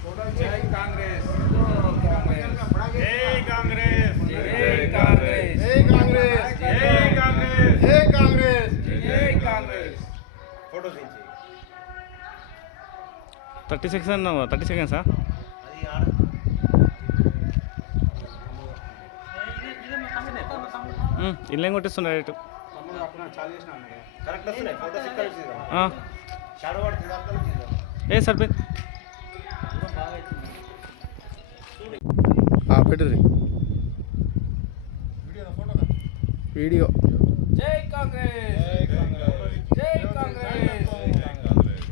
जय कांग्रेस जय कांग्रेस जय कांग्रेस जय कांग्रेस जय कांग्रेस जय कांग्रेस जय कांग्रेस फोटो खींची 30 seconds 30 seconds ఇల్లేం కొట్టిస్తున్నా రేటు కరెక్ట్ వస్తున్నాయి ఫోటోస్ ఇక్కడ షాడో పడుతుంది ఏ సరిపోయింది పెట్టింది వీడియో జై కాంగ్రెస్ జై కాంగ్రెస్ జై కాంగ్రెస్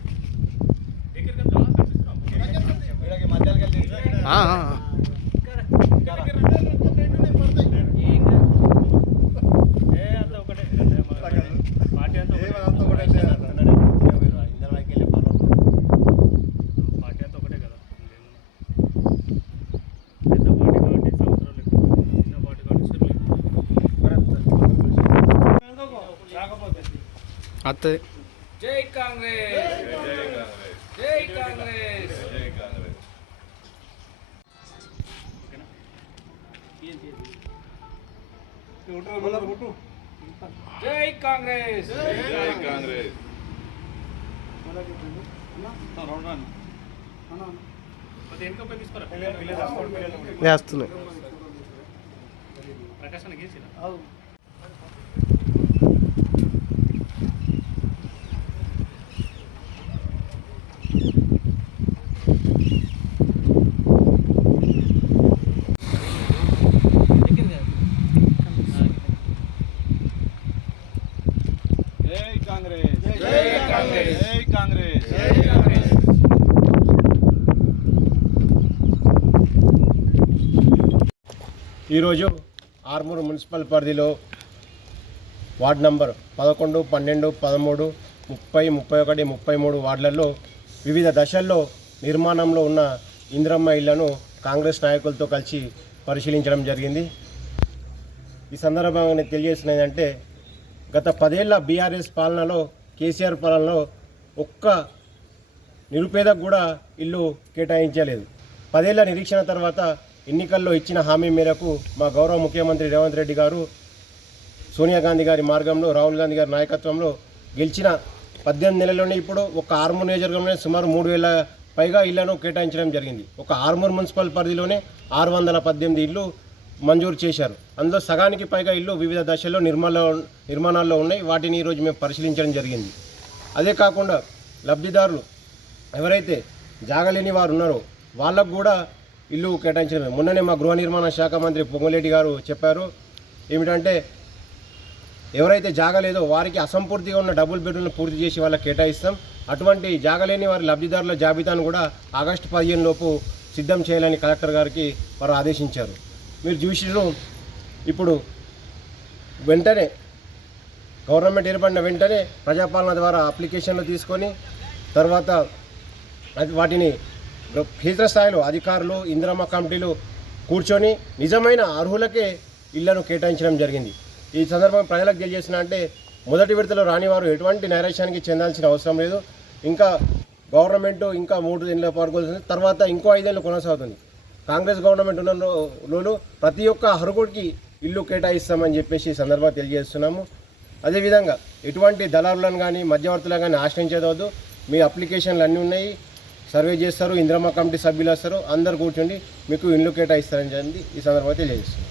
అత్తది జై కాంగ్రెస్ జై కాంగ్రెస్ జై కాంగ్రెస్ జై కాంగ్రెస్ జై కాంగ్రెస్ వేస్తున్నాయి ఈరోజు ఆర్మూరు మున్సిపల్ పరిధిలో వార్డు నంబర్ 11, 12, 13, 30, 31, 33 వార్డులలో వివిధ దశల్లో నిర్మాణంలో ఉన్న ఇందిరమ్మ ఇళ్లను కాంగ్రెస్ నాయకులతో కలిసి పరిశీలించడం జరిగింది. ఈ సందర్భంగా నేను తెలియజేసినది గత 10 ఏళ్ల బీఆర్ఎస్ పాలనలో కేసీఆర్ పాలనలో ఒక్క నిరుపేదకు కూడా ఇల్లు కేటాయించలేదు. 10 ఏళ్ల నిరీక్షణ తర్వాత ఎన్నికల్లో ఇచ్చిన హామీ మేరకు మా గౌరవ ముఖ్యమంత్రి రేవంత్ రెడ్డి గారు సోనియా గాంధీ గారి మార్గంలో రాహుల్ గాంధీ గారి నాయకత్వంలో గెలిచిన 18 నెలల్లోనే ఇప్పుడు ఒక ఆర్మూర్ నియోజకవర్గంలో సుమారు 3000 పైగా ఇళ్లను కేటాయించడం జరిగింది. ఒక ఆర్మూర్ మున్సిపల్ పరిధిలోనే 618 ఇళ్ళు మంజూరు చేశారు. అందులో సగానికి పైగా ఇళ్ళు వివిధ దశల్లో నిర్మాణాల్లో ఉన్నాయి. వాటిని ఈరోజు మేము పరిశీలించడం జరిగింది. అదే కాకుండా లబ్ధిదారులు ఎవరైతే జాగలేని వారు ఉన్నారో వాళ్ళకు కూడా ఇల్లు కేటాయించడం. మొన్ననే మా గృహ నిర్మాణ శాఖ మంత్రి పొంగులేటి గారు చెప్పారు ఏమిటంటే ఎవరైతే జాగలేదో వారికి అసంపూర్తిగా ఉన్న డబుల్ బెడ్రూమ్ను పూర్తి చేసి వాళ్ళకి కేటాయిస్తాం. అటువంటి జాగలేని వారి లబ్ధిదారుల జాబితాను కూడా ఆగస్టు 15 లోపు సిద్ధం చేయాలని కలెక్టర్ గారికి వారు ఆదేశించారు. మీరు చూసిరు ఇప్పుడు వెంటనే గవర్నమెంట్ ఏర్పడిన వెంటనే ప్రజాపాలన ద్వారా అప్లికేషన్లు తీసుకొని తర్వాత వాటిని క్షేత్రస్థాయిలో అధికారులు ఇందిరమ్మ కమిటీలు కూర్చొని నిజమైన అర్హులకే ఇళ్లను కేటాయించడం జరిగింది. ఈ సందర్భంగా ప్రజలకు తెలియజేసిన మొదటి విడతలో రానివారు ఎటువంటి నైరాశ్యానికి చెందాల్సిన అవసరం లేదు. ఇంకా గవర్నమెంట్ ఇంకా 3 ఏళ్ళ పాటు తర్వాత ఇంకో 5 ఏళ్ళు కొనసాగుతుంది. కాంగ్రెస్ గవర్నమెంట్ ఉన్న రోజులు ప్రతి ఒక్క అర్హుడికి ఇల్లు కేటాయిస్తామని చెప్పేసి ఈ సందర్భంగా తెలియజేస్తున్నాము. అదేవిధంగా ఎటువంటి దళారులను కానీ మధ్యవర్తులను కానీ ఆశ్రయించవద్దు. మీ అప్లికేషన్లు అన్నీ ఉన్నాయి, సర్వే చేస్తారు, ఇందిరమ్మ కమిటీ సభ్యులు వస్తారు, అందరు కూర్చోండి మీకు ఇల్లు కేటాయిస్తారని చెప్పి ఈ సందర్భంగా తెలియజేస్తున్నాం.